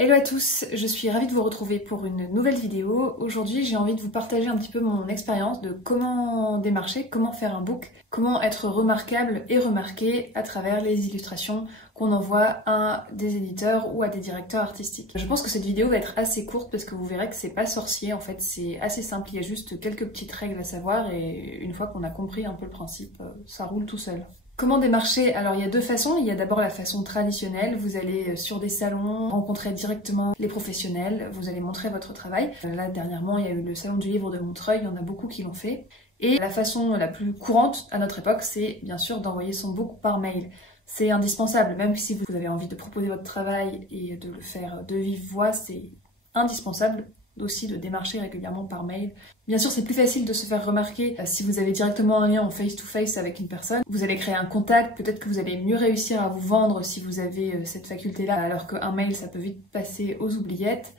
Hello à tous, je suis ravie de vous retrouver pour une nouvelle vidéo. Aujourd'hui, j'ai envie de vous partager un petit peu mon expérience de comment démarcher, comment faire un book, comment être remarquable et remarqué à travers les illustrations qu'on envoie à des éditeurs ou à des directeurs artistiques. Je pense que cette vidéo va être assez courte parce que vous verrez que c'est pas sorcier, en fait c'est assez simple, il y a juste quelques petites règles à savoir et une fois qu'on a compris un peu le principe, ça roule tout seul. Comment démarcher? Alors il y a deux façons, il y a d'abord la façon traditionnelle, vous allez sur des salons, rencontrer directement les professionnels, vous allez montrer votre travail. Là dernièrement il y a eu le salon du livre de Montreuil, il y en a beaucoup qui l'ont fait. Et la façon la plus courante à notre époque, c'est bien sûr d'envoyer son book par mail. C'est indispensable, même si vous avez envie de proposer votre travail et de le faire de vive voix, c'est indispensable aussi de démarcher régulièrement par mail. Bien sûr, c'est plus facile de se faire remarquer si vous avez directement un lien en face-to-face avec une personne. Vous allez créer un contact, peut-être que vous allez mieux réussir à vous vendre si vous avez cette faculté-là, alors qu'un mail, ça peut vite passer aux oubliettes.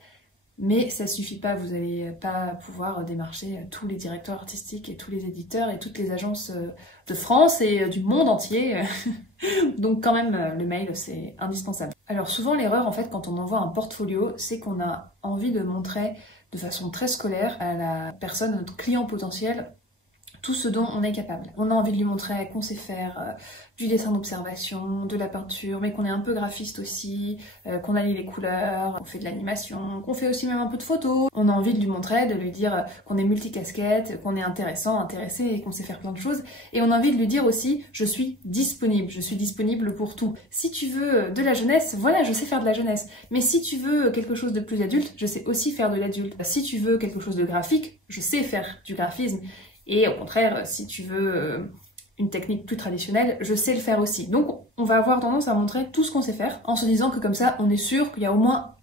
Mais ça suffit pas, vous n'allez pas pouvoir démarcher tous les directeurs artistiques et tous les éditeurs et toutes les agences de France et du monde entier. Donc quand même, le mail, c'est indispensable. Alors souvent, l'erreur, en fait, quand on envoie un portfolio, c'est qu'on a envie de montrer de façon très scolaire à la personne, à notre client potentiel, tout ce dont on est capable. On a envie de lui montrer qu'on sait faire du dessin d'observation, de la peinture, mais qu'on est un peu graphiste aussi, qu'on allie les couleurs, qu'on fait de l'animation, qu'on fait aussi même un peu de photos. On a envie de lui montrer, de lui dire qu'on est multicasquette, qu'on est intéressant, intéressé et qu'on sait faire plein de choses. Et on a envie de lui dire aussi, je suis disponible pour tout. Si tu veux de la jeunesse, voilà, je sais faire de la jeunesse. Mais si tu veux quelque chose de plus adulte, je sais aussi faire de l'adulte. Si tu veux quelque chose de graphique, je sais faire du graphisme. Et au contraire, si tu veux une technique plus traditionnelle, je sais le faire aussi. Donc on va avoir tendance à montrer tout ce qu'on sait faire, en se disant que comme ça, on est sûr qu'il y a au moins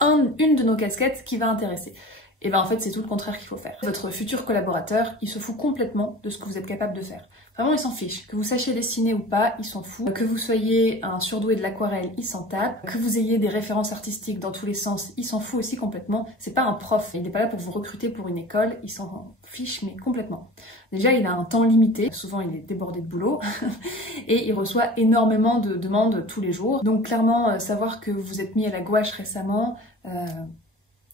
une de nos casquettes qui va intéresser. Et ben en fait, c'est tout le contraire qu'il faut faire. Votre futur collaborateur, il se fout complètement de ce que vous êtes capable de faire. Vraiment, il s'en fiche. Que vous sachiez dessiner ou pas, il s'en fout. Que vous soyez un surdoué de l'aquarelle, il s'en tape. Que vous ayez des références artistiques dans tous les sens, il s'en fout aussi complètement. C'est pas un prof. Il n'est pas là pour vous recruter pour une école. Il s'en fiche, mais complètement. Déjà, il a un temps limité. Souvent, il est débordé de boulot. Et il reçoit énormément de demandes tous les jours. Donc clairement, savoir que vous vous êtes mis à la gouache récemment,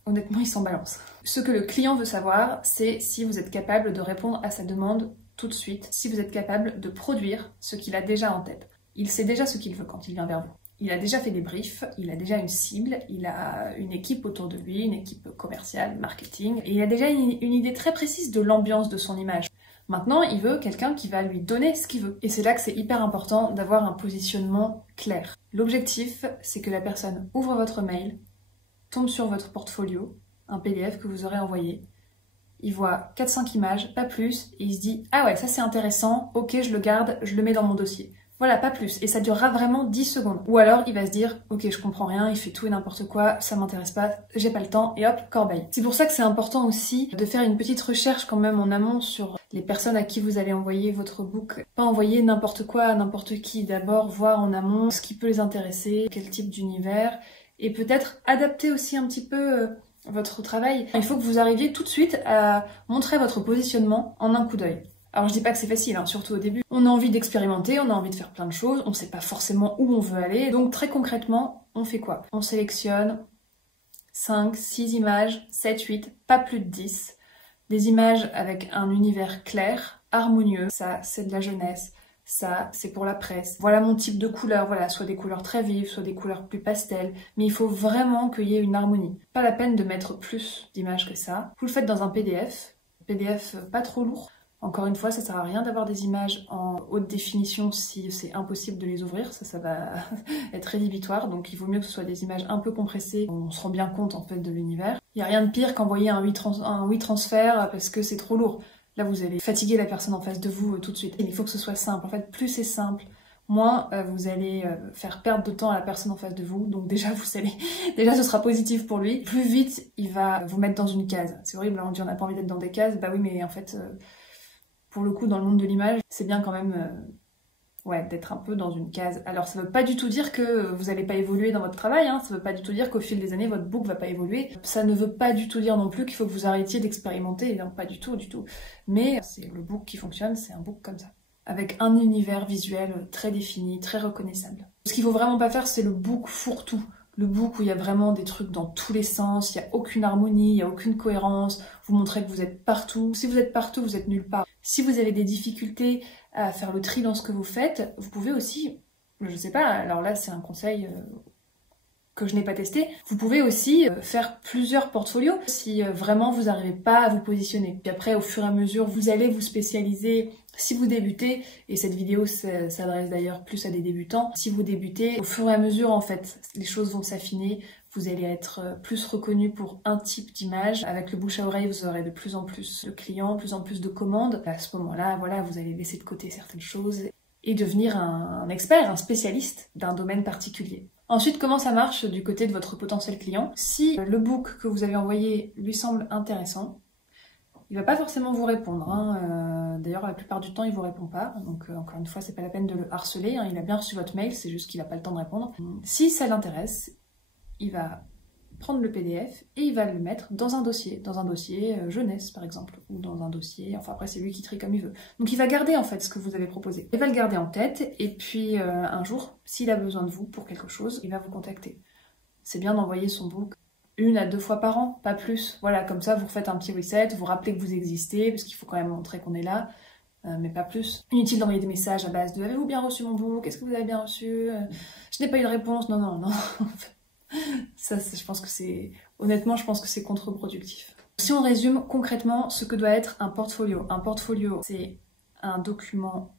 honnêtement, il s'en balance. Ce que le client veut savoir, c'est si vous êtes capable de répondre à sa demande tout de suite, si vous êtes capable de produire ce qu'il a déjà en tête. Il sait déjà ce qu'il veut quand il vient vers vous. Il a déjà fait des briefs, il a déjà une cible, il a une équipe autour de lui, une équipe commerciale, marketing, et il a déjà une idée très précise de l'ambiance de son image. Maintenant, il veut quelqu'un qui va lui donner ce qu'il veut. Et c'est là que c'est hyper important d'avoir un positionnement clair. L'objectif, c'est que la personne ouvre votre mail, tombe sur votre portfolio, un PDF que vous aurez envoyé, il voit 4-5 images, pas plus, et il se dit « Ah ouais, ça c'est intéressant, ok, je le garde, je le mets dans mon dossier. » Voilà, pas plus. Et ça durera vraiment 10 secondes. Ou alors, il va se dire « Ok, je comprends rien, il fait tout et n'importe quoi, ça m'intéresse pas, j'ai pas le temps, et hop, corbeille. » C'est pour ça que c'est important aussi de faire une petite recherche quand même en amont sur les personnes à qui vous allez envoyer votre book. Pas envoyer n'importe quoi à n'importe qui. D'abord, voir en amont ce qui peut les intéresser, quel type d'univers, et peut-être adapter aussi un petit peu votre travail. Il faut que vous arriviez tout de suite à montrer votre positionnement en un coup d'œil. Alors je dis pas que c'est facile, hein, surtout au début. On a envie d'expérimenter, on a envie de faire plein de choses, on sait pas forcément où on veut aller. Donc très concrètement, on fait quoi? On sélectionne 5, 6 images, 7, 8, pas plus de 10. Des images avec un univers clair, harmonieux. Ça, c'est de la jeunesse. Ça, c'est pour la presse. Voilà mon type de couleur, voilà, soit des couleurs très vives, soit des couleurs plus pastel, mais il faut vraiment qu'il y ait une harmonie. Pas la peine de mettre plus d'images que ça. Vous le faites dans un PDF pas trop lourd. Encore une fois, ça sert à rien d'avoir des images en haute définition si c'est impossible de les ouvrir, ça va être rédhibitoire, donc il vaut mieux que ce soit des images un peu compressées, on se rend bien compte en fait de l'univers. Il n'y a rien de pire qu'envoyer un WeTransfer parce que c'est trop lourd. Là, vous allez fatiguer la personne en face de vous tout de suite. Et il faut que ce soit simple. En fait, plus c'est simple, moins vous allez faire perdre de temps à la personne en face de vous. Donc déjà, déjà ce sera positif pour lui. Plus vite, il va vous mettre dans une case. C'est horrible, hein, on dit on n'a pas envie d'être dans des cases. Bah oui, mais en fait, pour le coup, dans le monde de l'image, c'est bien quand même d'être un peu dans une case. Alors ça veut pas du tout dire que vous allez pas évoluer dans votre travail, hein. Ça veut pas du tout dire qu'au fil des années votre book va pas évoluer. Ça ne veut pas du tout dire non plus qu'il faut que vous arrêtiez d'expérimenter, non, pas du tout, du tout. Mais c'est le book qui fonctionne, c'est un book comme ça. Avec un univers visuel très défini, très reconnaissable. Ce qu'il faut vraiment pas faire, c'est le book fourre-tout. le book où il y a vraiment des trucs dans tous les sens, il n'y a aucune harmonie, il n'y a aucune cohérence, vous montrez que vous êtes partout. Si vous êtes partout, vous êtes nulle part. Si vous avez des difficultés à faire le tri dans ce que vous faites, vous pouvez aussi, je sais pas, alors là c'est un conseil que je n'ai pas testé, vous pouvez aussi faire plusieurs portfolios si vraiment vous n'arrivez pas à vous positionner. Puis après, au fur et à mesure, vous allez vous spécialiser. Si vous débutez, et cette vidéo s'adresse d'ailleurs plus à des débutants, si vous débutez, au fur et à mesure, en fait, les choses vont s'affiner, vous allez être plus reconnu pour un type d'image. Avec le bouche à oreille, vous aurez de plus en plus de clients, de plus en plus de commandes. À ce moment-là, voilà, vous allez laisser de côté certaines choses et devenir un expert, un spécialiste d'un domaine particulier. Ensuite, comment ça marche du côté de votre potentiel client? Si le book que vous avez envoyé lui semble intéressant, il va pas forcément vous répondre. D'ailleurs, la plupart du temps, il vous répond pas. Donc, encore une fois, c'est pas la peine de le harceler. Il a bien reçu votre mail, c'est juste qu'il a pas le temps de répondre. Si ça l'intéresse, il va prendre le PDF et il va le mettre dans un dossier jeunesse par exemple, ou dans un dossier, enfin après c'est lui qui trie comme il veut. Donc il va garder en fait ce que vous avez proposé. Il va le garder en tête et puis un jour, s'il a besoin de vous pour quelque chose, il va vous contacter. C'est bien d'envoyer son book 1 à 2 fois par an, pas plus. Voilà, comme ça vous refaites un petit reset, vous rappelez que vous existez, parce qu'il faut quand même montrer qu'on est là, mais pas plus. Inutile d'envoyer des messages à base de « Avez-vous bien reçu mon book? Est-ce que vous avez bien reçu? Je n'ai pas eu de réponse. » Non. Ça, je pense que c'est... Honnêtement, je pense que c'est contre-productif. Si on résume concrètement ce que doit être un portfolio. Un portfolio, c'est un document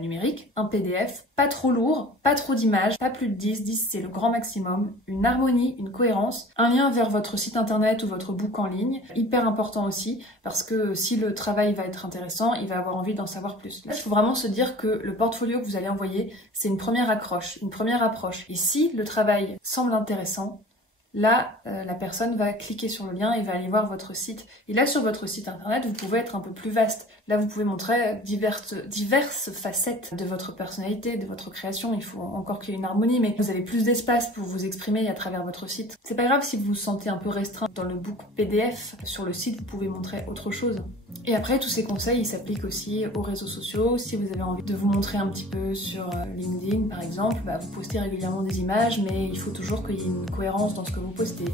numérique, un PDF, pas trop lourd, pas trop d'images, pas plus de 10 c'est le grand maximum, une harmonie, une cohérence, un lien vers votre site internet ou votre book en ligne, hyper important aussi, parce que si le travail va être intéressant, il va avoir envie d'en savoir plus. Là, il faut vraiment se dire que le portfolio que vous allez envoyer, c'est une première accroche, une première approche. Et si le travail semble intéressant, là, la personne va cliquer sur le lien et va aller voir votre site. Et là, sur votre site internet, vous pouvez être un peu plus vaste. Là, vous pouvez montrer diverses facettes de votre personnalité, de votre création. Il faut encore qu'il y ait une harmonie, mais vous avez plus d'espace pour vous exprimer à travers votre site. C'est pas grave si vous vous sentez un peu restreint dans le book PDF. Sur le site, vous pouvez montrer autre chose. Et après, tous ces conseils, ils s'appliquent aussi aux réseaux sociaux. Si vous avez envie de vous montrer un petit peu sur LinkedIn, par exemple, vous postez régulièrement des images, mais il faut toujours qu'il y ait une cohérence dans ce que vous postez.